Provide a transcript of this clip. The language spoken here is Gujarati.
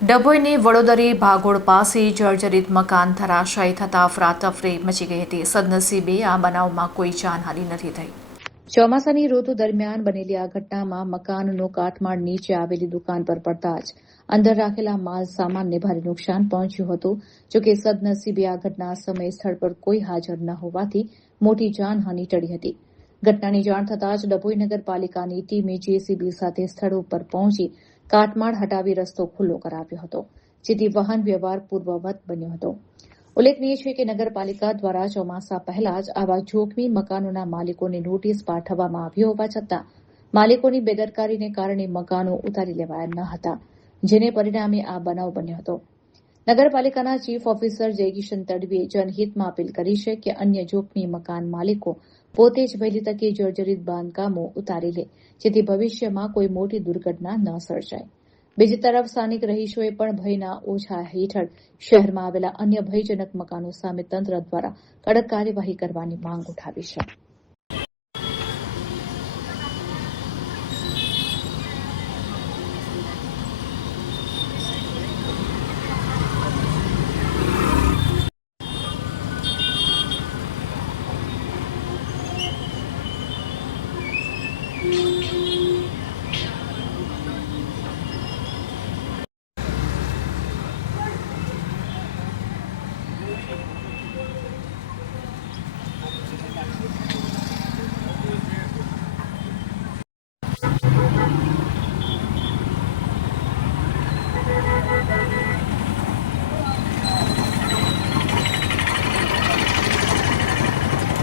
ડભોઈની વડોદરી ભાગોળ પાસે જર્જરિત મકાન ધરાશાયી થતા અફરાતફરી મચી ગઈ હતી. સદનસીબે આ બનાવમાં કોઈ જાનહાનિ નથી થઈ. ચોમાસાની ઋતુ દરમિયાન બનેલી આ ઘટનામાં મકાનનો કાટમાળ નીચે આવેલી દુકાન પર પડતા જ અંદર રાખેલા માલ સામાનને ભારે નુકસાન પહોંચ્યું હતું. જોકે સદનસીબે આ ઘટના સમયે સ્થળ પર કોઈ હાજર ન હોવાથી મોટી જાનહાનિ ટળી હતી. ઘટનાની જાણ થતાં જ ડભોઈ નગરપાલિકાની ટીમે જેસીબી સાથે સ્થળ ઉપર પહોંચી કાટમાળ હટાવી રસ્તો ખુલ્લો કરાવ્યો હતો, જેથી વાહન વ્યવહાર પૂર્વવત બન્યો હતો. ઉલ્લેખનીય છે કે નગરપાલિકા દ્વારા ચોમાસા પહેલા જ આવા જોખમી મકાનોના માલિકોને નોટિસ પાઠવવામાં આવી હોવા છતાં માલિકોની બેદરકારીને કારણે મકાનો ઉતારી લેવાયા ન હતા, જેને પરિણામે આ બનાવ બન્યો હતો. નગરપાલિકાના ચીફ ઓફિસર જયકિશન તડવીએ જનહિતમાં અપીલ કરી છે કે અન્ય જોખમી મકાન માલિકો પોતે જ વહેલી તકે જર્જરિત બાંધકામો ઉતારી લે, જેથી ભવિષ્યમાં કોઈ મોટી દુર્ઘટના ન સર્જાય. બીજી તરફ સ્થાનિક રહીશોએ પણ ભયના ઓછા હેઠળ શહેરમાં આવેલા અન્ય ભયજનક મકાનો સામે તંત્ર દ્વારા કડક કાર્યવાહી કરવાની માંગ ઉઠાવી છે.